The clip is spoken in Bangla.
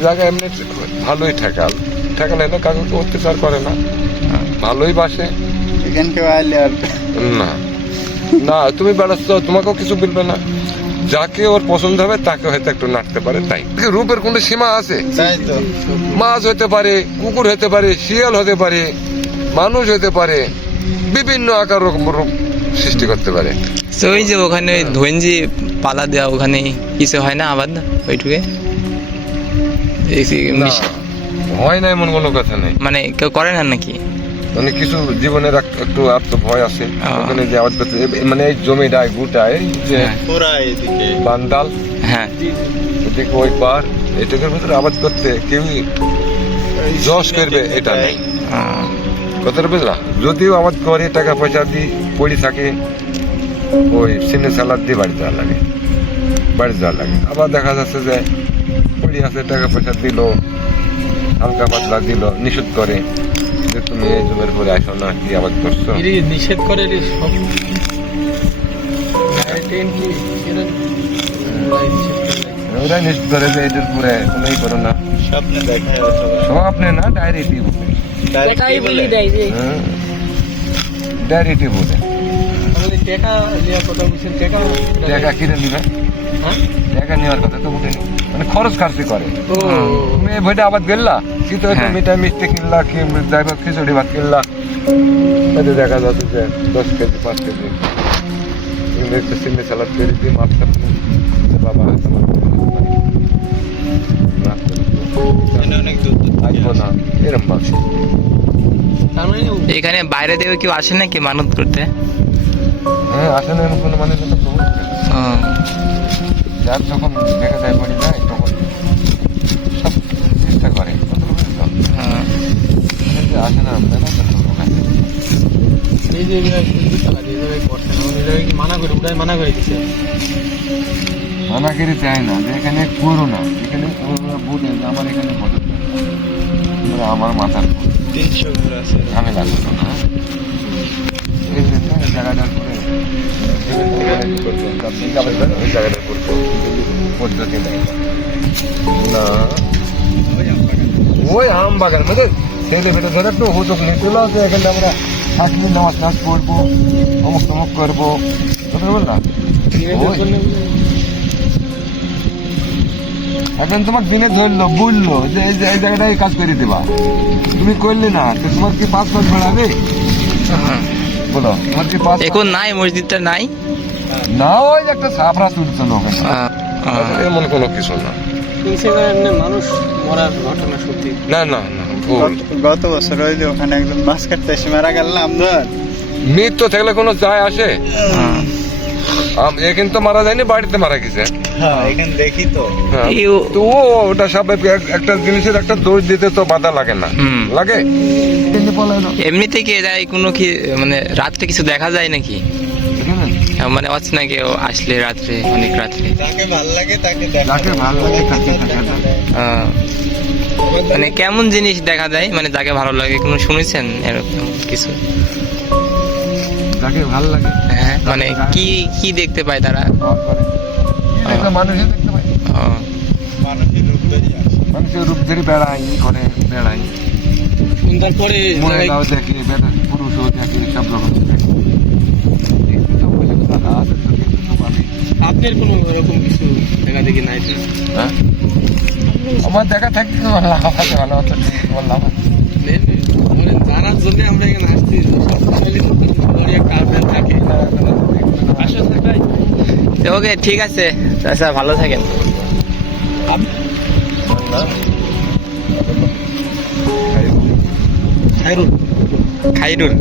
জায়গা এমনি ভালোই ঠেকাল। ঠেকালে না কাউকে অত্যাচার করে না। ভালোই বাসে। এখান কেউ আইলে আর না। না তুমি বেড়াচ্ছ তোমাকেও কিছু বলবে না। যাকে ওর পছন্দ হবে তাকে হয়তো একটু নাড়তে পারে। তাই। রূপের কোনো সীমা আছে? তাই তো। মাছ হতে পারে কুকুর হতে পারে শিয়াল হতে পারে মানুষ হতে পারে বিভিন্ন আকার রকম রূপ সৃষ্টি করতে পারে। তো ওই যে ওখানে ওই ধনজি পালা দেওয়া ওখানে কিছু হয় না আবার ওইটুকে না হয় না এমন কোনো কথা নেই। মানে কেউ করে না নাকি? মানে কিছু জীবনের এক- একটু আর তো ভয় আছে। ওখানে যে আবাদ করতে মানে এই জমিটায় গুটায় যে হ্যাঁ। বান্দাল হ্যাঁ। এদিকে ওই পার এটুকুর ভিতরে আবাদ করতে কেউই যশ করবে এটা নেই। কথাটা বুঝলা? যদিও আবাদ করে টাকা পয়সা দিয়ে পড়ি থাকে ওই সিনে সালাদ দিয়ে বাড়ি যাওয়া লাগে। বাড়ি যাওয়া লাগে। আবার দেখা যাচ্ছে যে পড়ি আছে টাকা পয়সা দিল হালকা পাতলা দিল নিষেধ করে যে তুমি এই জমির পরে আসো না কি আবাদ করছ? নিষেধ করে রে সব ট্রেন কি এরা ওরাই নিষেধ করে। যে এটার পরে কোনোই করো না। স্বপ্নে দেখায় অথবা সব আপনি না ডাইরেক্টই বলে। বলি। ডাইরেক্টই বলে। তাহলে টাকা নেওয়ার কথা বলছেন টাকা টাকা কিনে নিবে হ্যাঁ? টাকা নেওয়ার কথা তো বলেনি মানে খরচ খার্চি করে। ও। তুমি বইটা আবার গেলা কিন্তু হয়তো হ্যাঁ। মিঠাই মিষ্টি কিনলা কি যাই হোক খিচুড়ি ভাত কিনলা হয়তো দেখা যাচ্ছে যে দশ কেজি পাঁচ কেজি। সিন্নি করে দিয়ে মাছ বাবা এরম মানে এখানে বাইরে থেকে কেউ আসে নাকি মানত করতে? হ্যাঁ আসে না কোনো মানে করে। যার যখন দেখা যায় পড়ে যায় তখন সব চেষ্টা করে। কিন্তু আসে না। এই যে এগুলা কি চালা যে এভাবে করছে না উনি এভাবে কি মানা করে উঠায় মানা করে চাই না যে এখানে করো না এখানে বলে যে আমার এখানে বলে। আমার মাথার তিনশো ঘর আছে। আমি লাগল না এই যে না, এই ওই জায়গাটার পর পদ্ধতি নেই। না। ওই আম বাগান মানে ছেলে ধরে একটু হুজুক নিতে হলো যে এখানে আমরা থাকলে নামাজ নাচ করব অমুক তমুক করব। পারলাম ওই। এখন তোমার দিনে ধরলো বুঝলো যে এই জায়গাটায় কাজ করে দিবা। তুমি করলে না তো তোমার কি পাঁচ পাঁচ বেড়াবে? বলো তোমার কি পাঁচ এখন নাই মসজিদটা নাই? না ওই একটা সাফরা তুলছে লোক। আহ, আহ, এমন কোনো কিছু না। মানুষ মরার ঘটনা সত্যি। না না না গত- বছর ওই যে ওখানে একজন মাছ কাটতে এসে মারা গেলাম ধর মৃত্যু থাকলে কোনো যায় আসে? আহ। আম- এ কিন্তু মারা যায়নি বাড়িতে মারা গেছে। হ্যাঁ দেখি তো। হ্যাঁ। ও- তো ওটা স্বাভাবিক একটা জিনিসের একটা দোষ দিতে তো বাধা লাগে না। লাগে? এমনিতে কি যায় কোনো কি মানে রাত্রে কিছু দেখা যায় নাকি? এখানে মানে অচেনা কেউ আসলে রাত্রে অনেক রাত্রে। মানে কেমন জিনিস দেখা যায়? মানে যাকে ভালো লাগে কোনো শুনেছেন এরকম কিছু? যাকে ভালো লাগে। হ্যাঁ মানে কি কি দেখতে পায় তারা? সব মানুষে দেখতে পাই মানুষের রূপ ধরে মানুষের রূপ ধরে বেড়াই করে বেড়াই তারপরে মহিলাও দেখে পুরুষও দেখে সব রকম দেখে দেখতে তো বলে কথা আছে তো দেখতে তো পাবে। আপনার কোনো এরকম কিছু দেখা দেখি নাই? হ্যাঁ? আমার দেখা থাকতে তো ভালো হতো বললাম। জানার জন্য আমরা এখানে আসছি। ওকে ঠিক আছে। আচ্ছা ভালো থাকেন। খাইরুল। খাইরুল।